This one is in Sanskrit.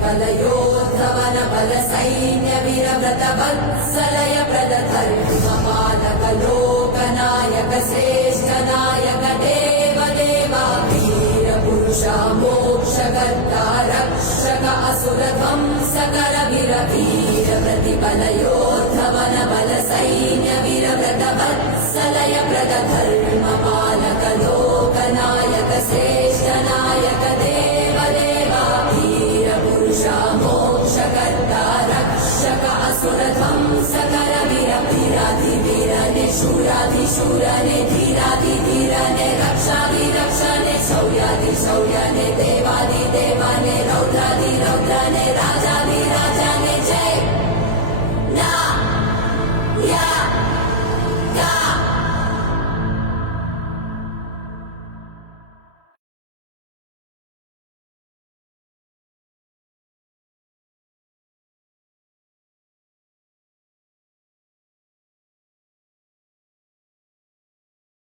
प्रतिफलयोद्धवन बल सैन्य वीरव्रत वत्सलय प्रदधर्मपालक लोकनायक श्रेष्ठ नायक देव देवा वीर पुरुषा मोक्षकर्ता रक्षक असुर ध्वंसकर वीर वीर प्रतिफलयोद्धवन बल सैन्य वीरव्रत वत्सलय प्रदधर्मपालक